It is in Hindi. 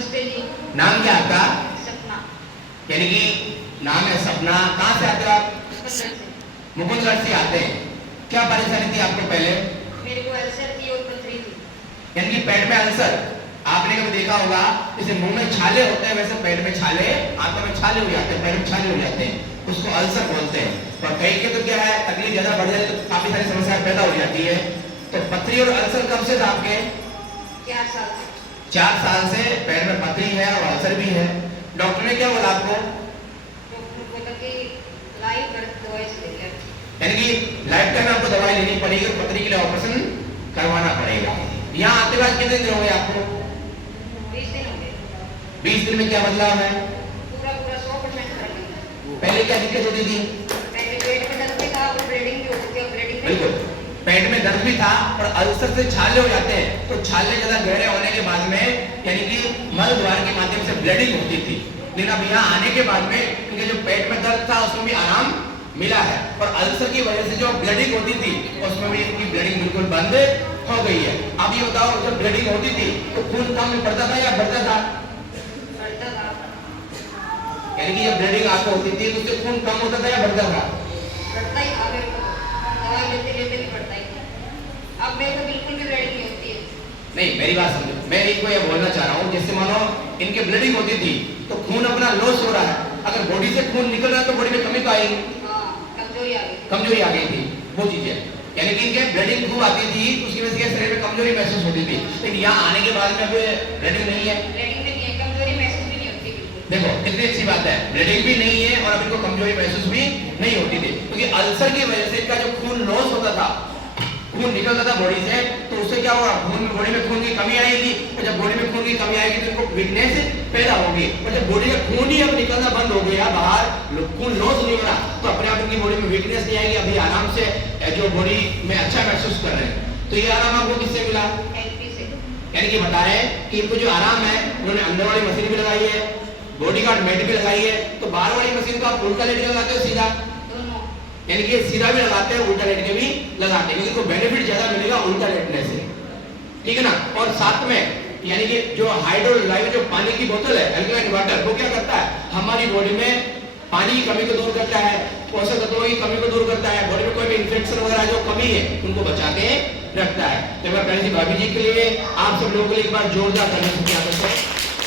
नमस्ते जी। नाम क्या आपका? सपना। यानी कि नाम है सपना। कहाँ से आते हो आप? मुकुंदगढ़ से। मुकुंदगढ़ से आते हैं। क्या परेशानी थी आपको पहले? मेरे को अल्सर थी और पथरी थी। यानी कि पेट में अल्सर। आपने कभी देखा होगा जैसे मुंह में छाले होते हैं वैसे पेट में छाले, आंतों में छाले हो जाते हैं, पैर में छाले हो जाते हैं, उसको अल्सर बोलते हैं। और कई के तो क्या है, तकलीफ ज्यादा बढ़ जाए तो काफी सारी समस्याएं पैदा हो जाती है। तो पथरी और अल्सर कब से था आपके? 4 साल से। 4 साल से पेट में पथरी है और अल्सर भी है। डॉक्टर ने क्या बोला आपको? डॉक्टर बोला कि लाइफ बर्थ दवाई से ले लिया। यानी कि लाइफ टाइम आपको दवाई लेनी पड़ेगी और पथरी के लिए ऑपरेशन करवाना पड़ेगा। यहाँ आते बाद कितने दिन हो गए आपको? 20 दिन हो गए। 20 दिन में क्या बदलाव है? पूरा 100% फर्क है। पहले क्या दिक्कत होती थी? पहले पेट में दर्द भी था और ब्लीडिंग भी होती थी और ब्लीडिंग बिल्कुल, पेट में दर्द भी था और अल्सर से छाले हो जाते हैं। तो छाले ज्यादा गहरे होने के बाद में यानी कि मल द्वार के माध्यम से ब्लीडिंग होती थी। लेकिन अब यहाँ आने के बाद में इनके जो पेट में दर्द था उसमें भी आराम मिला है और अल्सर की वजह से जो ब्लीडिंग होती थी उसमें भी इनकी ब्लीडिंग बिल्कुल बंद हो गई है। अब ये बताओ, जब ब्लीडिंग होती थी तो खून कम बढ़ता था या बढ़ता था? बढ़ता था। यानी कि जब ब्लीडिंग आपको होती थी तो उससे खून कम होता था या बढ़ता था? बढ़ता ही था मेरे को। दवाई लेते लेते भी बढ़ता ही था। अब मेरे को बिल्कुल भी ब्लीडिंग नहीं होती है। नहीं, मेरी बात समझो। मैं इनको ये बोलना चाह रहा हूँ, जैसे मानो इनके ब्लीडिंग होती थी तो खून अपना लॉस हो रहा है, अगर बॉडी से खून निकल रहा है तो बॉडी में कमी तो आएगी। हाँ, कमजोरी आ गई। कमजोरी आ गई थी, वो चीज है। यानी कि इनके ब्लीडिंग खूब आती थी, उसकी वजह से शरीर में कमजोरी महसूस होती थी। लेकिन यहाँ आने के बाद में अब ब्लीडिंग नहीं है। ब्लीडिंग भी नहीं है, कमजोरी महसूस भी नहीं होती बिल्कुल। देखो कितनी अच्छी बात है, ब्लीडिंग भी नहीं है और अब इनको कमजोरी महसूस भी नहीं होती थी। क्योंकि अल्सर की वजह से इनका जो खून लॉस होता था, खून निकलता था बॉडी से, तो उससे क्या होगा, खून में बॉडी में खून की कमी आएगी और जब बॉडी में खून की कमी आएगी तो इनको वीकनेस पैदा होगी। और जब बॉडी का खून ही अब निकलना बंद हो गया, बाहर खून लॉस नहीं हो रहा, तो अपने आप इनकी बॉडी में वीकनेस नहीं आएगी। अभी आराम से जो बॉडी में अच्छा महसूस कर रहे हैं। तो ये आराम आपको किससे मिला? एलपी से। यानी कि बता रहे हैं कि इनको जो आराम है, उन्होंने अंदर वाली मशीन भी लगाई है, बॉडी गार्ड मेट भी लगाई है। तो बाहर वाली मशीन को आप उल्टा लेट के लगाते हो सीधा, दोनों। यानी कि सीधा भी लगाते हैं, उल्टा लेट के भी लगाते हैं, क्योंकि इनको बेनिफिट ज्यादा मिलेगा उल्टा लेटने से, ठीक है ना। और साथ में यानी कि जो हाइड्रोलाइव जो पानी की बोतल है, अल्कलाइन वाटर, वो क्या करता है, हमारी बॉडी में पानी की कमी को दूर करता है, पोषक तत्वों की कमी को दूर करता है, बॉडी में कोई भी इंफेक्शन वगैरह जो कमी है उनको बचा के रखता है। तो मैं पहले भाभी जी के लिए, आप सब लोगों के लिए एक बार जोरदार ताली से